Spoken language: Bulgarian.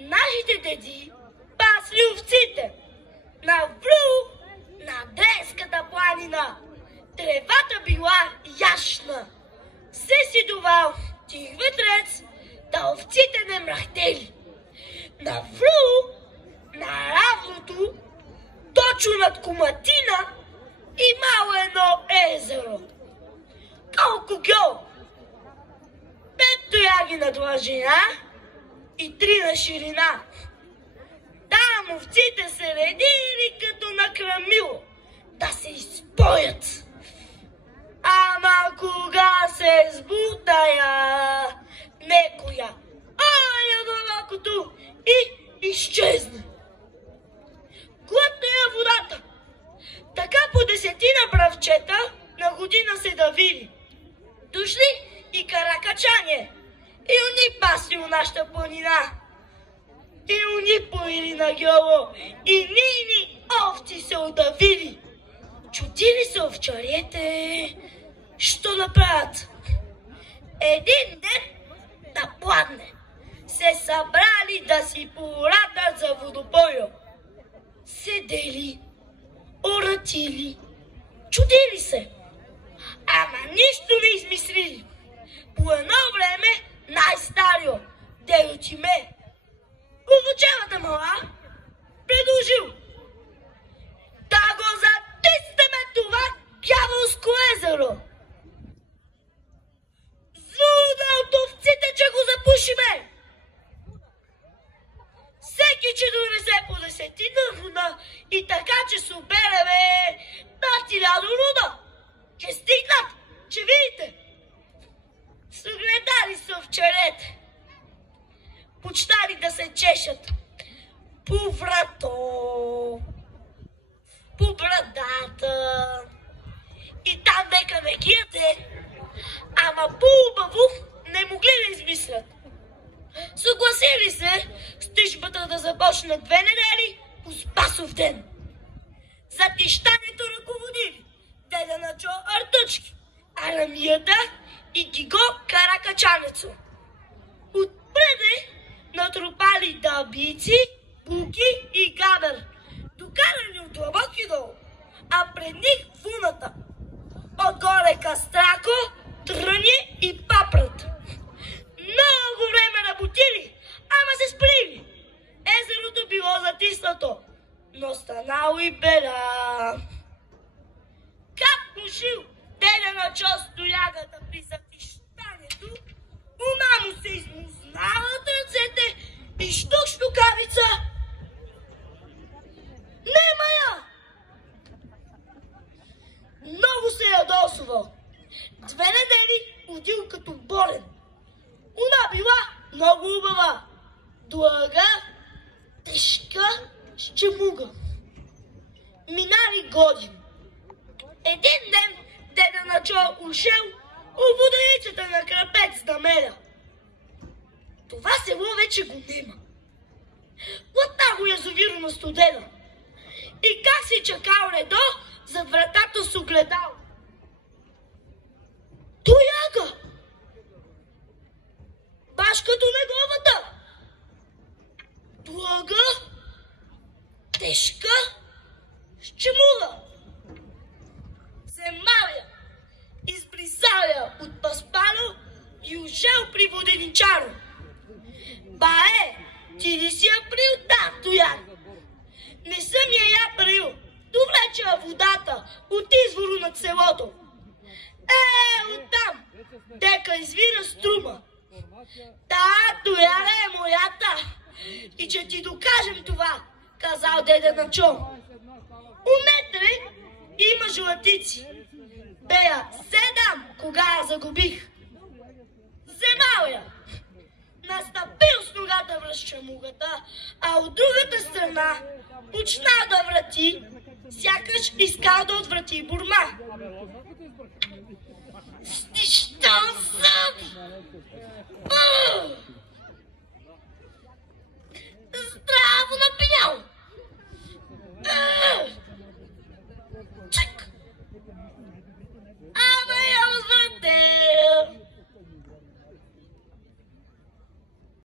Нашите деди пасли овците. Навру на Дренската планина. Тревата била яшна. Се седувал тих ветрец, да овците не мръхтели. Навру на равното, точно над Коматина, имало едно езеро. Колко гьол! 5 тояги на длъжина и 3 на ширина. Там овците се редили като на крамило, да се изпоят. Ама кога се сбутая некоя, ая дълбокото и изчезна. Глътна я водата. Така по 10 бравчета на година се давили. Дошли и каракачане, и уни пасли у нашата планина, и уни поили на гьоло, и нини овци се удавили. Чудили се овчарите, що направят. Един ден да пладне, се събрали да си порадат за водопойо. Седели, оратили, чудили се, ама нищо не измислили. По едно време най-старио, Дедо Тиме, увучавата мала, предложил да го затиснеме това дяволско езеро. Зуда от овците, че го запушиме. Всеки, че донесе по 10 руда и така, че се обереме на 1000 руда. Че стигнат, че видите. Съгледали се овчарете. Почнали да се чешат по врато, по брадата и там нека ме гиете, ама по-убаво не могли да измислят. Съгласили се с тъжбата да започне 2 недели по Спасов ден. За тищането ръководили Деда Начо Артъчки, Арамията и Гиго Каракачанецо. Отпреде натрупали дълбици, буки и габер, докарани от дълбоки долу, а пред них вуната. Отгоре кастрако, тръни и папрат. Много време работили, ама се сплили. Езерото било затиснато, но станало и беда. Как пошил Деда Начо с тоягата при затищането, ума му се измузнала от ръцете и щук штукавица. Нема я! Много се ядосувал. 2 недели удил като болен. Уна била много убава, длъга, тежка, щемуга. Минали години. Един ден Деда Начо ушел у воденицата на Крапец да меря. Това село вече го нема. Глътна го язовиро на студена. И как си чакал редо зад вратата с огледал. Тояга! Баш като неговата. Длъга, тежка, щемула. Земаля, избризаля от паспало и ушел при воденичаро. Бае, ти не си я прил та тояга. Не съм я прил. Довлеча водата от извора над селото. Оттам, дека извира струма. Та тояга е моята. И че ти докажем това, казал Деда Начо. Унетре има жлатици. Бея 7, кога я загубих. Вземал я. Настъпил с ногата връз чамугата, а от другата страна почнал да врати, сякаш искал да отврати бурма. Стищал съд!